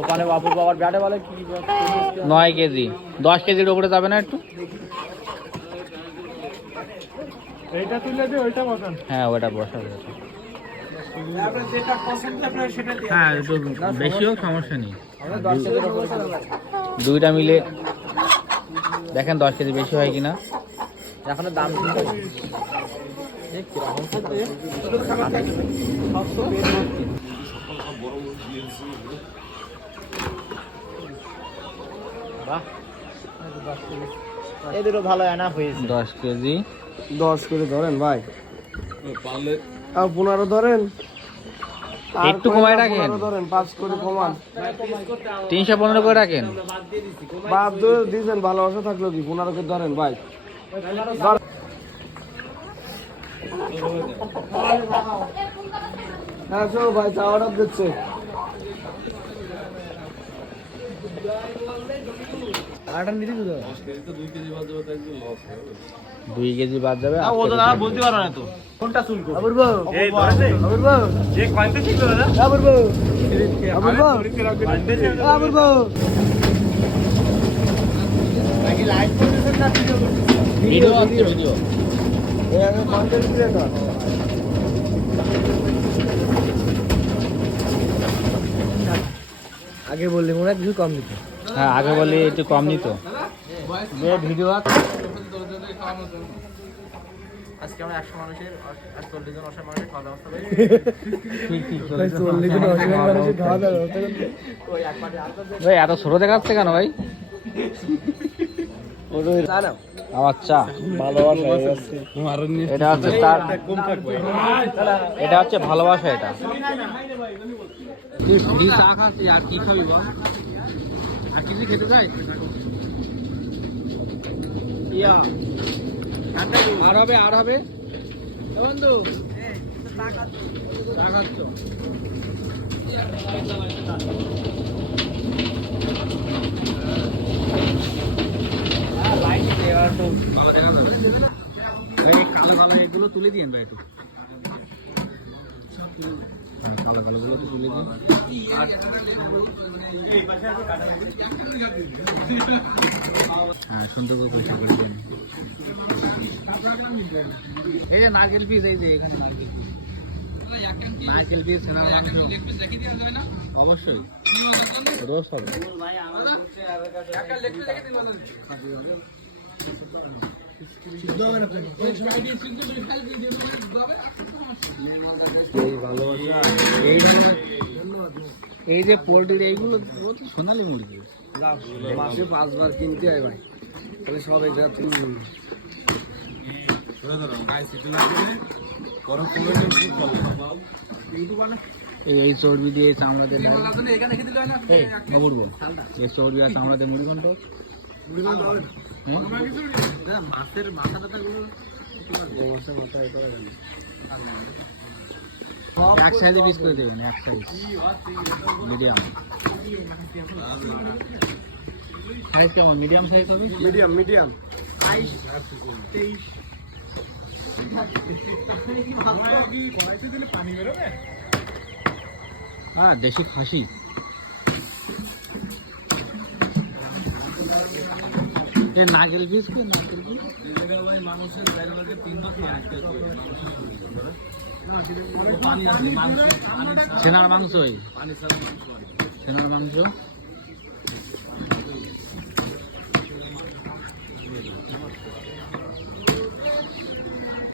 ওখানে বাবুর বাবার ব্যাটে বলে কি 9 কেজি 10 কেজির উপরে যাবে না একটু? এইটা তুলে দিয়ে ওইটা বসান। হ্যাঁ ওটা বসাবো। যেটা পছন্দ আপনার সেটা দিয়ে। হ্যাঁ একটু বেশি হোক সমস্যা নেই। দুইটা মিলে দেখেন 10 কেজি বেশি হয় কিনা। এখনো দাম কিন্তু এদেরও ভালো আনা হয়েছে। 10 কেজি 10 করে ধরেন ভাই, আর 15 ধরেন, একটু কমায় রাখেন। ধরেন 5 করে কমান, 315 করে রাখেন। বাদ দিয়ে দিয়েছেন, ভালোবাসা থাকলো কি 15 করে ধরেন ভাই। হ্যাঁ চলো ভাই, চা অর্ডার দিচ্ছে। দুই কেজি বাদ যাবে। বলতে পারো না তো কোনটা চুলকো। যে কয়েনটা ঠিক হবে না। ভিডিও আছে ভিডিও। আগে বললি মনে হয় কিছু কম দিত। হ্যাঁ আগে বলি একটু কম নিত। যে ভিডিও আছে আজকে আমরা 100 মানুষের 40 জন 80 মানুষের খাওয়া দাওয়া হবে। ঠিক ঠিক। 40 জন 80 মানুষের খাওয়া দাওয়া করতে ওই এক পাটে আর ভাই এত ছোট দেখাচ্ছে কেন ভাই? আচ্ছা ভালোবাসা এটা হচ্ছে তার, এটা হচ্ছে ভালোবাসা। এটা তুই ফ্রি চা খাচ্ছিস আর কি খাবি বল? আর কিছু খেতে চাই? আর হবে আর হবে বন্ধু, চা খাচ্ছ? ভালো দেখা যাবে ভাই। কালো কালো এগুলো তুলে দিন ভাই একটু। কালো কালো গুলো তো তুলে দিন। হ্যাঁ সুন্দর করে পরিষ্কার করে দিন। এই যে নারকেল পিস, এই যে এখানে নারকেল পিস, সেনার মাংস অবশ্যই রোজ হবে। এই যে পোল্ট্রির এইগুলো সোনালি মুরগি, মাসে 5 বার কিনতে হয় ভাই, তাহলে সব এই জায়গা থেকে এই চর্বি দিয়ে চামড়া দিয়ে বলবো, এই চর্বি আর চামড়া দিয়ে মুড়ি ঘন্ট। মাছের মাথা টাথা গুলো এক সাইজে পিস করে দেবেন, এক সাইজ মিডিয়াম সাইজ। কেমন মিডিয়াম সাইজ হবে? মিডিয়াম মিডিয়াম হ্যাঁ দেশি খাসি। নারকেল পিস কি? নারকেল পিস সেনার মাংস, সেনার মাংস